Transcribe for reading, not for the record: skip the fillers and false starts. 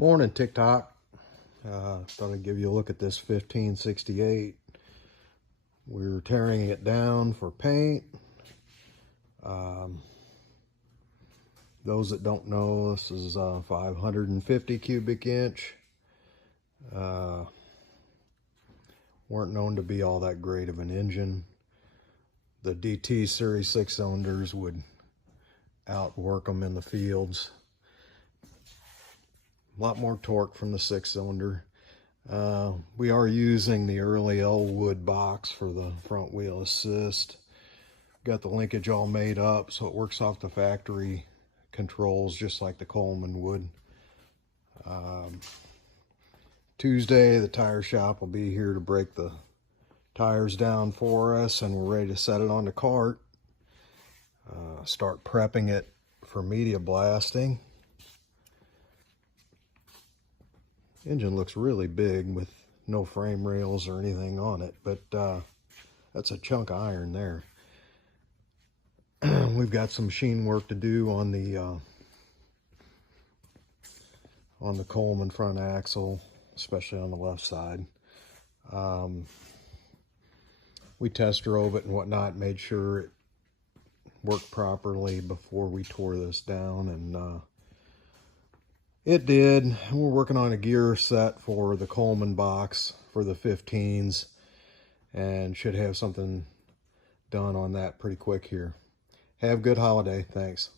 Morning, TikTok. Thought I'd give you a look at this 1568. We're tearing it down for paint. Those that don't know, this is 550 cubic inch. Weren't known to be all that great of an engine. The DT Series 6-cylinders would outwork them in the fields. A lot more torque from the 6-cylinder. We are using the early Elwood box for the front wheel assist. Got the linkage all made up so it works off the factory controls just like the Coleman would. Tuesday the tire shop will be here to break the tires down for us, and we're ready to set it on the cart. Start prepping it for media blasting. Engine looks really big with no frame rails or anything on it, but that's a chunk of iron there. We've got some machine work to do on the Coleman front axle, especially on the left side. We test drove it and whatnot, made sure it worked properly before we tore this down, and it did. We're working on a gear set for the Coleman box for the 15s and should have something done on that pretty quick here. Have a good holiday. Thanks.